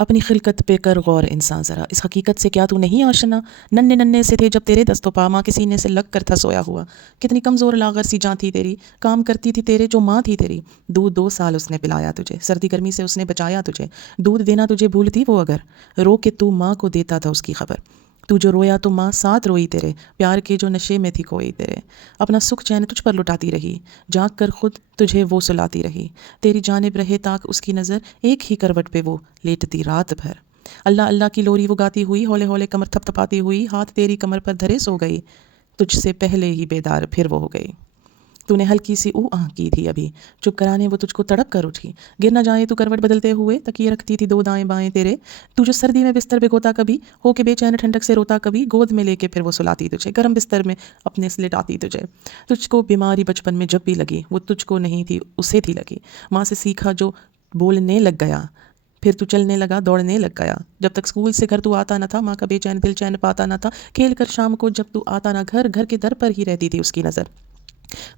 اپنی خلقت پہ کر غور انسان ذرا، اس حقیقت سے کیا تو نہیں آشنا؟ ننھے ننھے سے تھے جب تیرے دست و پا ماں کے سینے سے لگ کر تھا سویا ہوا، کتنی کمزور لاغر سی جاں تھی تیری، کام کرتی تھی تیرے جو ماں تھی تیری، دودھ 2 سال اس نے پلایا تجھے، سردی گرمی سے اس نے بچایا تجھے، دودھ دینا تجھے بھولتی وہ اگر، رو کے تو ماں کو دیتا تھا اس کی خبر، تو جو رویا تو ماں ساتھ روئی تیرے، پیار کے جو نشے میں تھی کھوئی تیرے، اپنا سکھ چین تجھ پر لٹاتی رہی، جاگ کر خود تجھے وہ سلاتی رہی، تیری جانب رہے تاک اس کی نظر، ایک ہی کروٹ پہ وہ لیٹتی رات بھر، اللہ اللہ کی لوری وہ گاتی ہوئی، ہولے ہولے کمر تھپ تھپاتی ہوئی، ہاتھ تیری کمر پر دھرے سو گئی، تجھ سے پہلے ہی بیدار پھر وہ ہو گئی، تو نے ہلکی سی اوہ آہ کی تھی ابھی، چپ کرانے وہ تجھ کو تڑپ کر اٹھی، گر نہ جائے تو کروٹ بدلتے ہوئے تکیے رکھتی تھی 2 دائیں بائیں تیرے، تو جو سردی میں بستر بھگوتا کبھی، ہو کے بے چین ٹھنڈک سے روتا کبھی، گود میں لے کے پھر وہ سلاتی تجھے، گرم بستر میں اپنے سلٹاتی تجھے، تجھ کو بیماری بچپن میں جب بھی لگی، وہ تجھ کو نہیں تھی اسے تھی لگی، ماں سے سیکھا جو بولنے لگ گیا، پھر تو چلنے لگا دوڑنے لگ گیا، جب تک اسکول سے گھر تو آتا نہ تھا، ماں کا بے چین دل چین پاتا نہ تھا، کھیل کر شام کو جب تو آتا نہ گھر، گھر کے در پر ہی رہتی تھی اس کی نظر،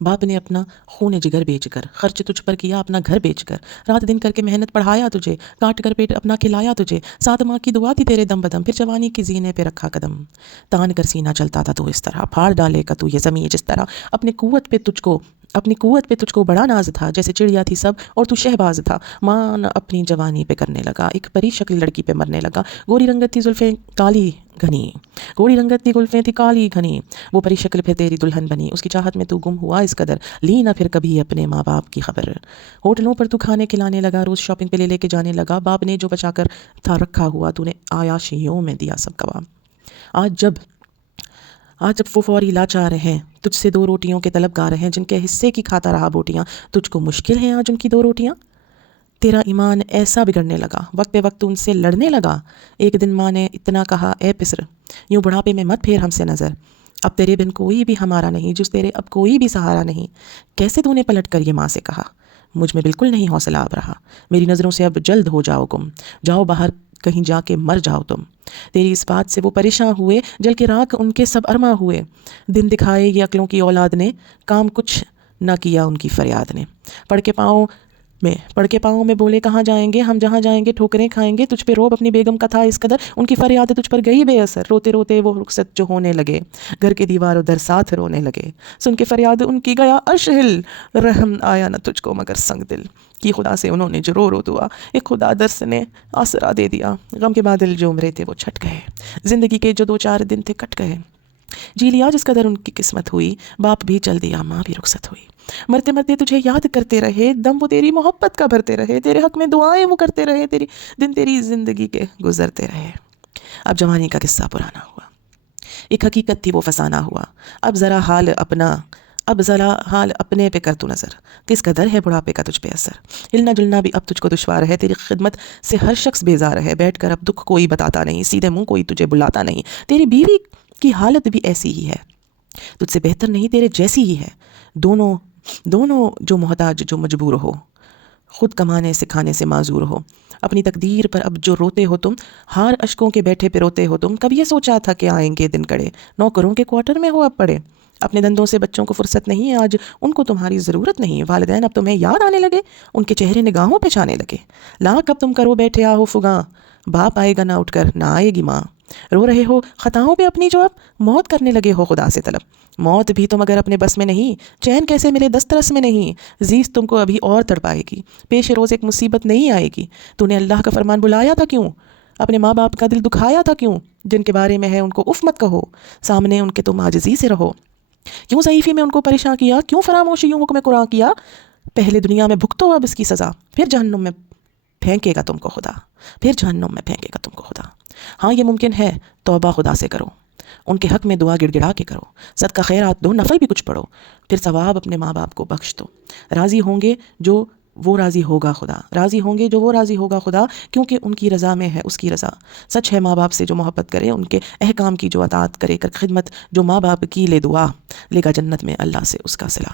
باپ نے اپنا خون جگر بیچ کر، خرچ تجھ پر کیا اپنا گھر بیچ کر، رات دن کر کے محنت پڑھایا تجھے، کاٹ کر پیٹ اپنا کھلایا تجھے، ساتھ ماں کی دعا تھی تیرے دم بدم، پھر جوانی کی زینے پہ رکھا قدم، تان کر سینہ چلتا تھا تو اس طرح، پھاڑ ڈالے کا تو یہ زمین جس طرح، اپنی قوت پہ تجھ کو بڑا ناز تھا، جیسے چڑیا تھی سب اور تو شہباز تھا، مان اپنی جوانی پہ کرنے لگا، ایک پری شکل لڑکی پہ مرنے لگا، گوری رنگت تھی زلفیں کالی گھنی، گوری رنگت کی گلفیں تھی کالی گھنی، وہ پری شکل پھر تیری دلہن بنی، اس کی چاہت میں تو گم ہوا اس قدر، لی نہ پھر کبھی اپنے ماں باپ کی خبر، ہوٹلوں پر تو کھانے کھلانے لگا، روز شاپنگ پہ لے کے جانے لگا، باپ نے جو بچا کر تھا رکھا ہوا، تو نے عیاشیوں میں دیا سب گوا، آج جب وہ فوری لاچار ہیں، تجھ سے 2 روٹیوں کے طلبگار ہیں، جن کے حصے کی کھاتا رہا بوٹیاں، تجھ کو مشکل ہیں آج ان کی 2 روٹیاں، تیرا ایمان ایسا بگڑنے لگا، وقت پہ وقت ان سے لڑنے لگا، ایک دن ماں نے اتنا کہا، اے پسر یوں بڑھاپے میں مت پھیر ہم سے نظر، اب تیرے بن کوئی بھی ہمارا نہیں، جس تیرے اب کوئی بھی سہارا نہیں، کیسے تو نے پلٹ کر یہ ماں سے کہا، مجھ میں بالکل نہیں حوصلہ اب رہا، میری نظروں سے اب جلد ہو جاؤ گم، جاؤ باہر کہیں جا کے مر جاؤ تم، تیری اس بات سے وہ پریشاں ہوئے، جل کے راکھ ان کے سب ارماں ہوئے، دن دکھائے یہ عقلوں کی اولاد نے، کام کچھ نہ کیا ان کی فریاد نے، پڑھ کے پاؤں میں بولے کہاں جائیں گے ہم، جہاں جائیں گے ٹھوکریں کھائیں گے، تجھ پہ روب اپنی بیگم کا تھا اس قدر، ان کی فریاد تجھ پر گئی بے اثر، روتے روتے وہ رخصت جو ہونے لگے، گھر کے دیوار ادھر ساتھ رونے لگے، سن کے فریاد ان کی گیا عرش ہل، رحم آیا نہ تجھ کو مگر سنگ دل، کی خدا سے انہوں نے جو رو دعا، ایک خدا درس نے آسرا دے دیا، غم کے بادل جو عمرے تھے وہ چھٹ گئے، زندگی کے جو 2-4 دن تھے کٹ گئے، جی لیا جس قدر ان کی قسمت ہوئی، باپ بھی چل دیا ماں بھی رخصت ہوئی، مرتے مرتے تجھے یاد کرتے رہے، دم وہ تیری محبت کا بھرتے رہے، تیرے حق میں دعائیں وہ کرتے رہے، تیری دن تیری زندگی کے گزرتے رہے، اب جوانی کا قصہ پرانا ہوا، ایک حقیقت تھی وہ فسانہ ہوا، اب ذرا حال اپنے پہ کر تو نظر، کس قدر ہے بڑھاپے کا تجھ پہ اثر، ہلنا جلنا بھی اب تجھ کو دشوار ہے، تیری خدمت سے ہر شخص بیزار ہے، بیٹھ کر اب دکھ کوئی بتاتا نہیں، سیدھے منہ کوئی تجھے بلاتا نہیں، تیری بیوی کی حالت بھی ایسی ہی ہے، تجھ سے بہتر نہیں تیرے جیسی ہی ہے، دونوں جو محتاج جو مجبور ہو، خود کمانے سکھانے سے معذور ہو، اپنی تقدیر پر اب جو روتے ہو تم، ہار اشکوں کے بیٹھے پہ روتے ہو تم، کب یہ سوچا تھا کہ آئیں گے دن کڑے، نوکروں کے کوارٹر میں ہو اب پڑے، اپنے دندوں سے بچوں کو فرصت نہیں ہے آج، ان کو تمہاری ضرورت نہیں، والدین اب تمہیں یاد آنے لگے، ان کے چہرے نگاہوں پہ چھانے لگے، لاکھ اب تم کرو بیٹھے آہو فگاں، باپ آئے گا نہ اٹھ کر نہ آئے گی ماں، رو رہے ہو خطاؤں پہ اپنی جو اب موت کرنے لگے ہو خدا سے طلب، موت بھی تم اگر اپنے بس میں نہیں، چین کیسے ملے دسترس میں نہیں، زیست تم کو ابھی اور تڑپائے گی، پیش روز ایک مصیبت نہیں آئے گی، تو نے اللہ کا فرمان بلایا تھا کیوں، اپنے ماں باپ کا دل دکھایا تھا کیوں، جن کے بارے میں ہے ان کو اف مت کہو، سامنے ان کے تم عاجزی سے رہو، کیوں ضعیفی میں ان کو پریشان کیا، کیوں فراموشیوں حکم قرآن کیا، پہلے دنیا میں بھگتو اب اس کی سزا، پھر جہنم میں پھینکے گا تم کو خدا، ہاں یہ ممکن ہے، توبہ خدا سے کرو، ان کے حق میں دعا گڑ گڑا کے کرو، صدقہ خیرات دو، نفل بھی کچھ پڑھو، پھر ثواب اپنے ماں باپ کو بخش دو، راضی ہوں گے جو وہ راضی ہوگا خدا، کیونکہ ان کی رضا میں ہے اس کی رضا، سچ ہے ماں باپ سے جو محبت کرے، ان کے احکام کی جو اطاعت کرے، کر خدمت جو ماں باپ کی لے دعا، لے گا جنت میں اللہ سے اس کا صلہ،